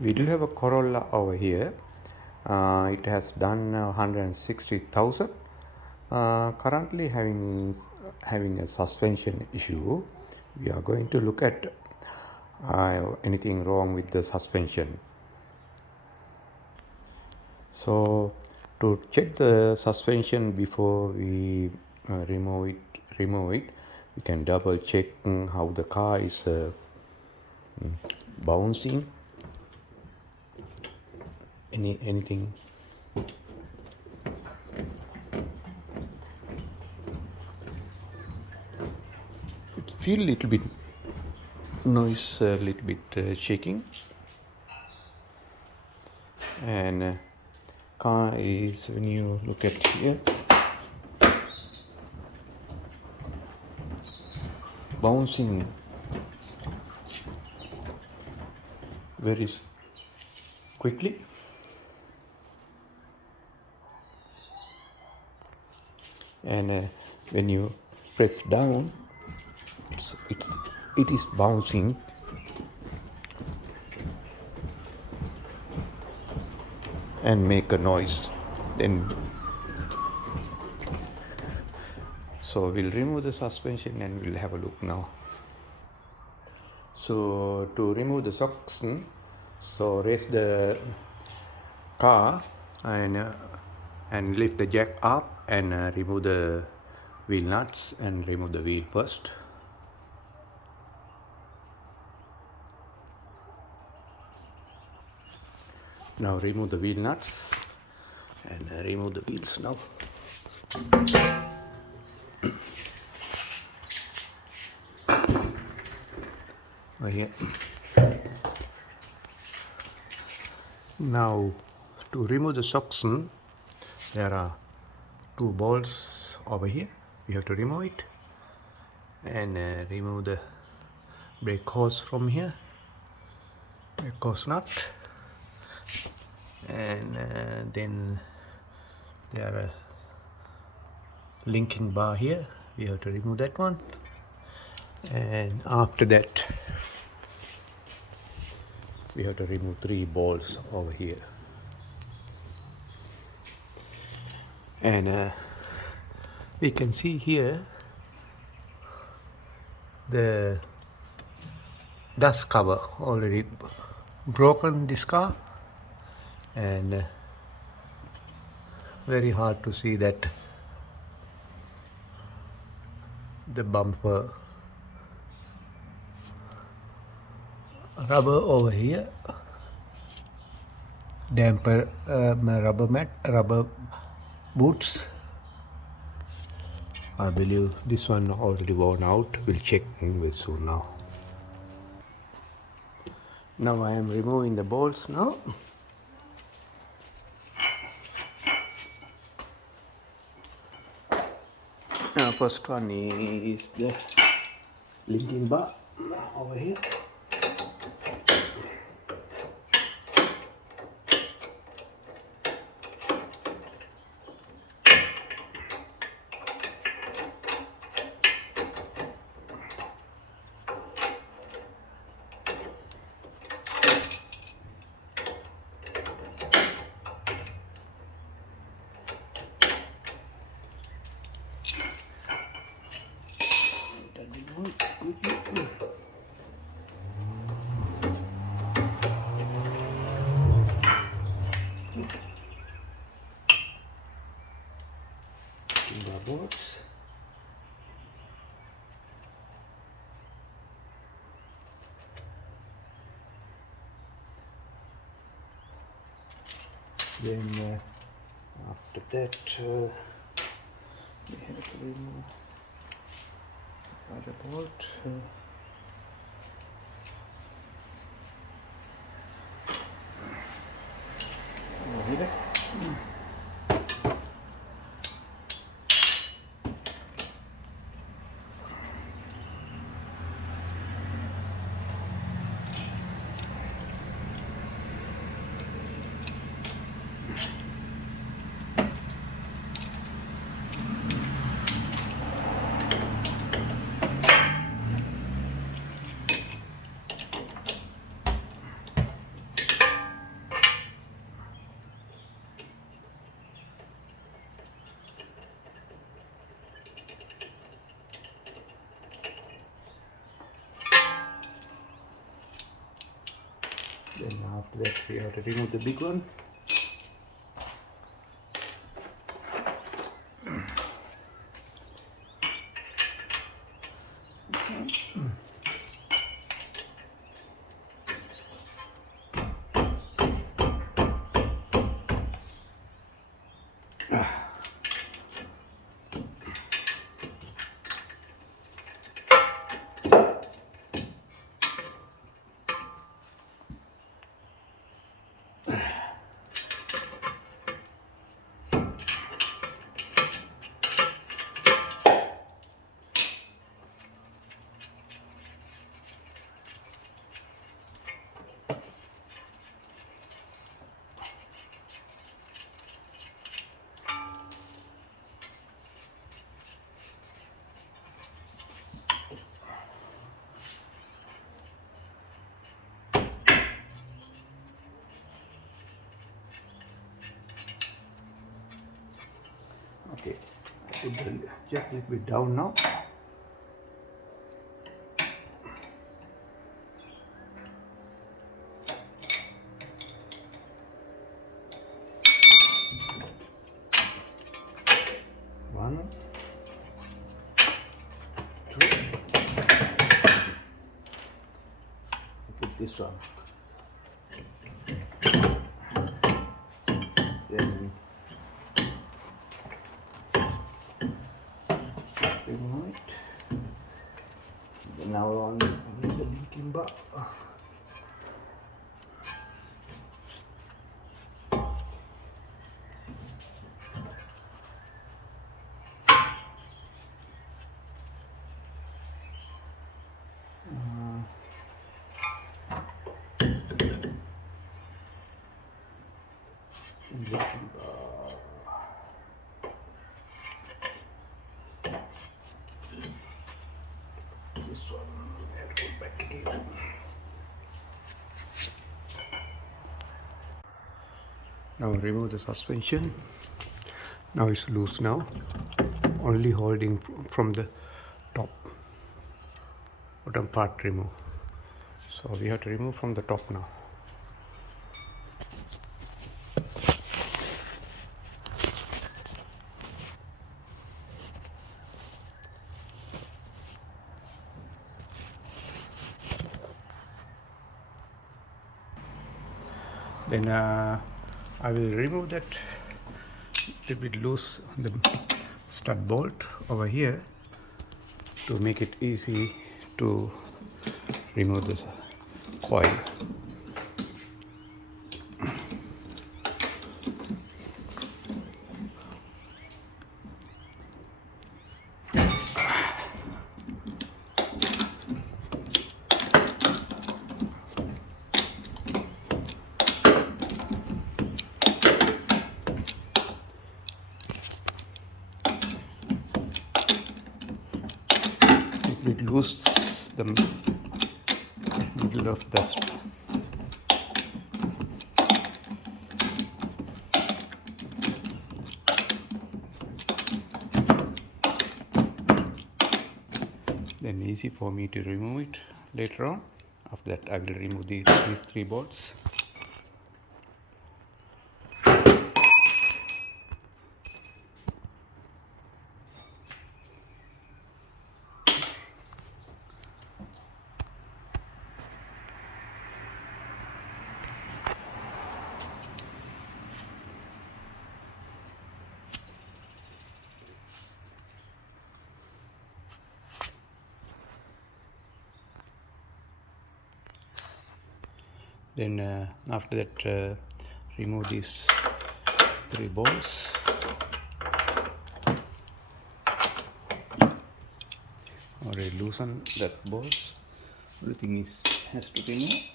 We do have a Corolla over here. It has done 160,000. Currently having a suspension issue. We are going to look at anything wrong with the suspension. So to check the suspension before we remove it, we can double check how the car is bouncing. Anything. It feel a little bit noise, a little bit shaking, and car is, when you look at here, bouncing very quickly. And when you press down, it is bouncing, and make a noise. Then so we'll remove the suspension and we'll have a look now. So to remove the suction, so raise the car and lift the jack up and remove the wheel nuts and remove the wheel first. Now remove the wheel nuts and remove the wheels now. Here. Now to remove the suction, there are two bolts over here. We have to remove it and remove the brake hose from here, brake hose nut, and then there are a linking bar here. We have to remove that one, and after that we have to remove three bolts over here. And we can see here the dust cover already broken this car, and very hard to see that the bumper rubber over here, damper rubber boots. I believe this one already worn out. We'll check very soon now. Now I am removing the bolts now. Now first one is the linking bar over here. Bolts. Then after that we have to remove the other bolt. Here. Then after that we have to remove the big one. This one. Okay, I put the jack a little bit down now. One, two. Put this one. Then remove it. Then now on the linking bar. Linking bar. This one I have to put back again. Now remove the suspension. Now it's loose now. Only holding from the top. Bottom part remove. So we have to remove from the top now. Then I will remove that little bit loose the stud bolt over here to make it easy to remove this coil. It loose the middle of the strut. Then easy for me to remove it later on. After that I will remove these three bolts. Then after that remove these three bolts. Already loosen that bolts. Everything has to be removed.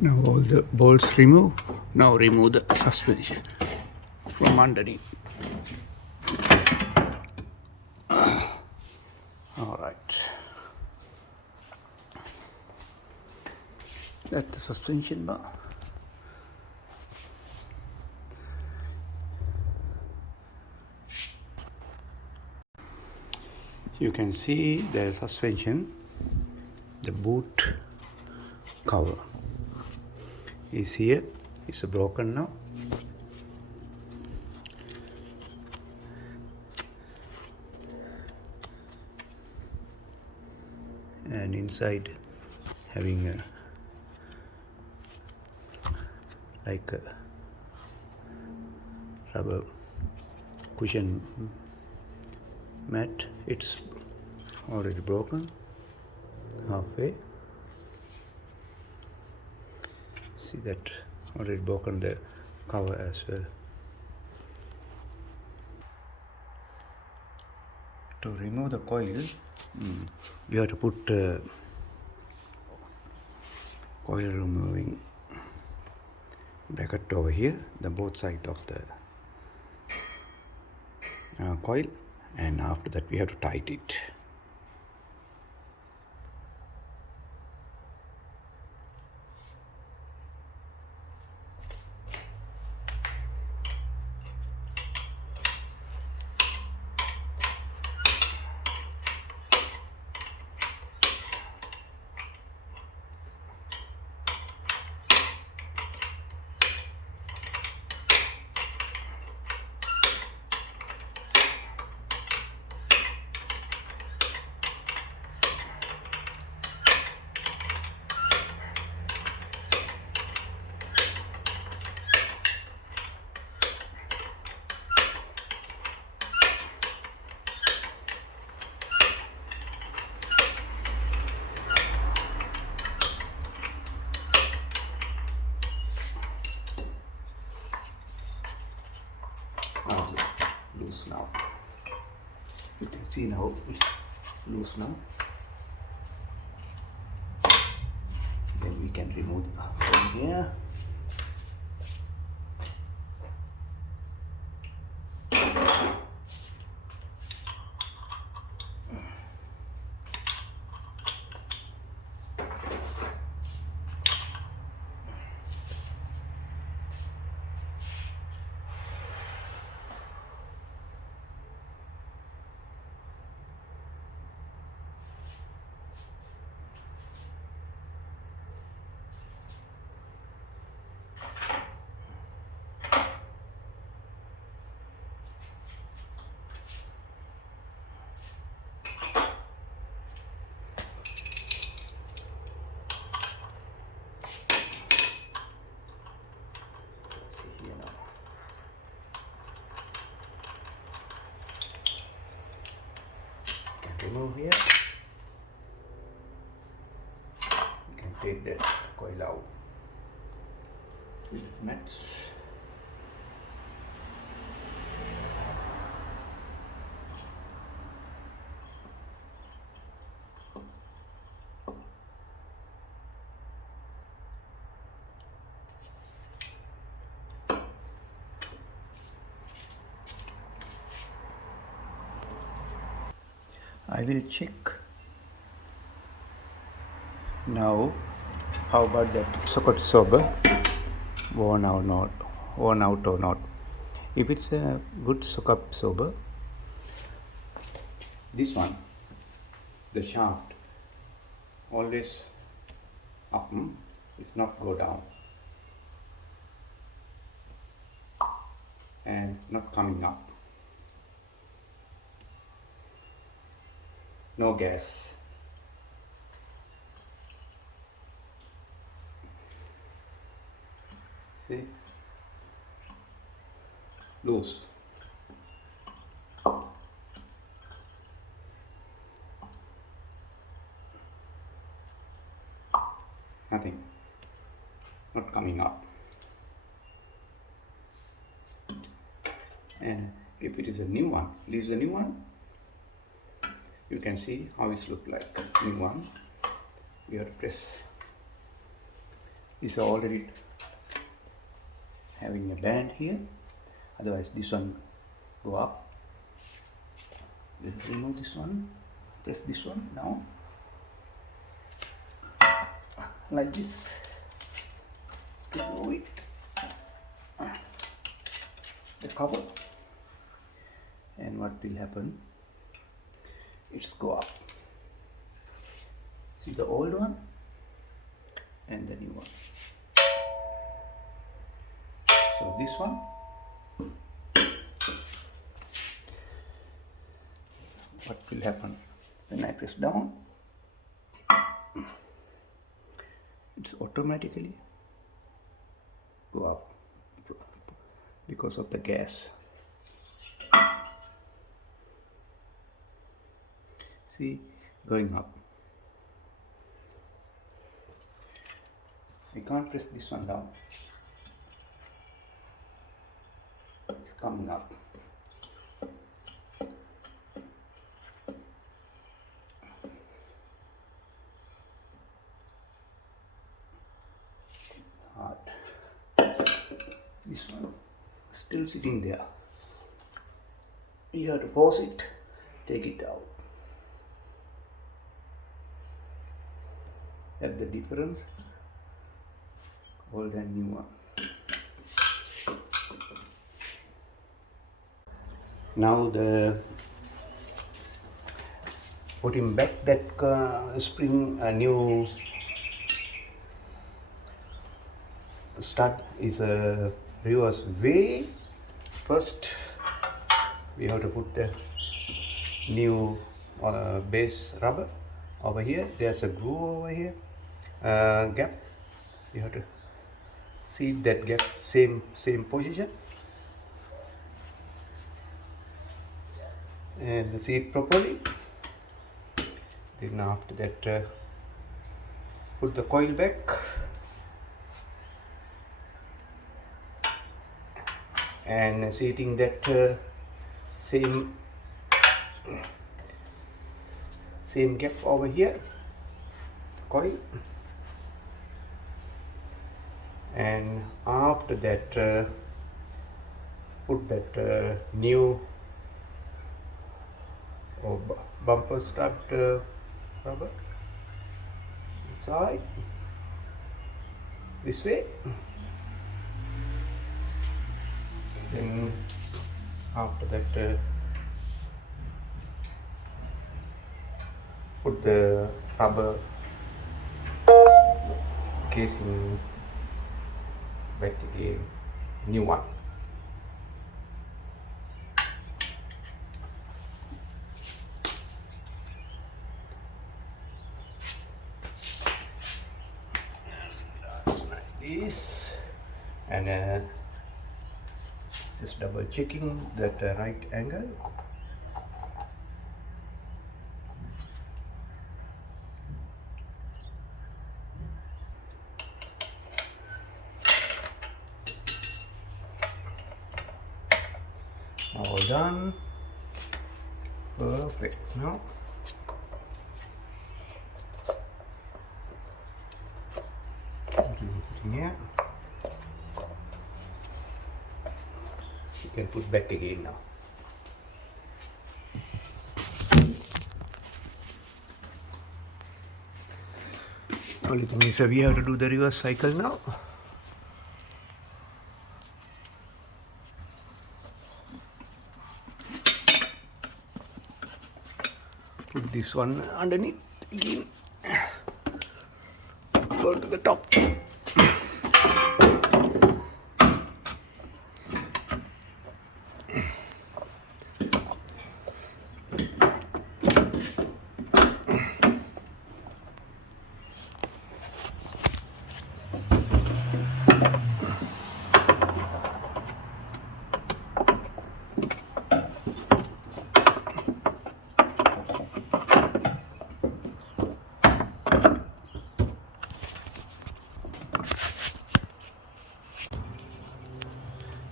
Now all the bolts removed. Now remove the suspension from underneath. All right. That's the suspension bar. You can see the suspension, the boot cover is here. It's broken now. And inside having a like a rubber cushion mat. It's already broken halfway. See that already broken the cover as well. To remove the coil, we have to put coil removing bracket over here, the both side of the coil, and after that we have to tighten it. Loose now. You can see now it's loose now. Then we can remove from here. Remove here. You can take that coil out. See the nuts. I will check now how about that socket sober, worn out or not. If it's a good socket sober, this one, the shaft always up, it's not go down and not coming up. No gas. See? Loose. Nothing. Not coming up. And if it is a new one, this is a new one. You can see how it looks like. New one. We have to press. It's already having a band here. Otherwise, this one go up. We'll remove this one. Press this one now. Like this. Remove it. The cover. And what will happen? it's go up. See the old one and the new one. So this one, what will happen when I press down? It's automatically go up because of the gas. See, going up. We can't press this one down. It's coming up. Hard. This one still sitting there. You have to force it, take it out. Have the difference, old and new one. Now the putting back that spring, a new stud is a reverse way. First we have to put the new base rubber over here. There's a groove over here, gap. You have to see that gap, same position, and see it properly. Then after that, put the coil back and seating that same gap over here, coil. And after that, put that new bumper stud rubber inside this way. Then after that, put the rubber casing back again, new one. Like this, and just double checking that right angle. All done. Perfect. Now sitting here. You can put back again now. Only thing is we have to do the reverse cycle now. Put this one underneath again. Go to the top.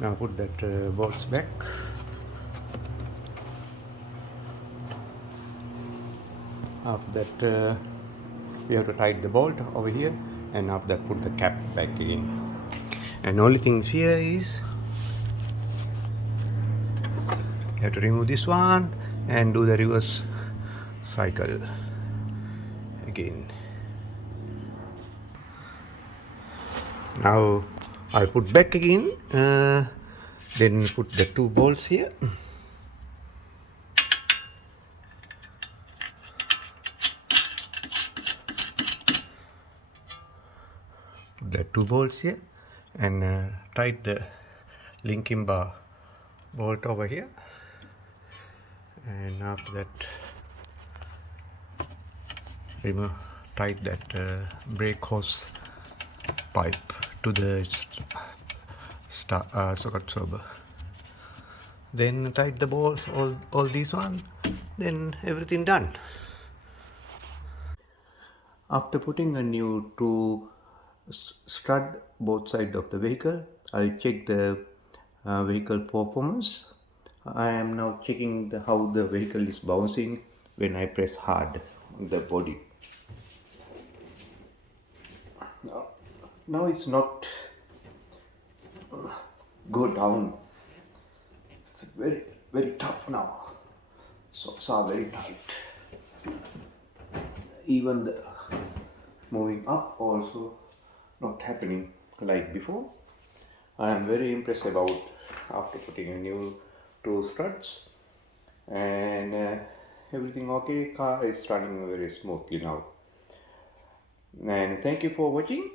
Now put that bolts back. After that, we have to tighten the bolt over here, and after that put the cap back again. And only things here is you have to remove this one and do the reverse cycle again. Now I'll put back again, then put the two bolts here. put the two bolts here and tight the linking bar bolt over here, and after that tight that brake hose pipe to the socket absorber. Then tight the bolts, all these one, then everything done. After putting a new two strut both sides of the vehicle, I'll check the vehicle performance. I am now checking how the vehicle is bouncing when I press hard the body. Now it's not go down. It's very tough now. Socks are very tight. Even the moving up also not happening like before. I am very impressed about after putting a new two struts, and everything okay. Car is running very smoothly now. And thank you for watching.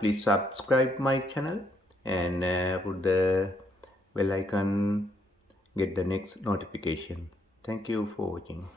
Please subscribe my channel and put the bell icon, get the next notification. Thank you for watching.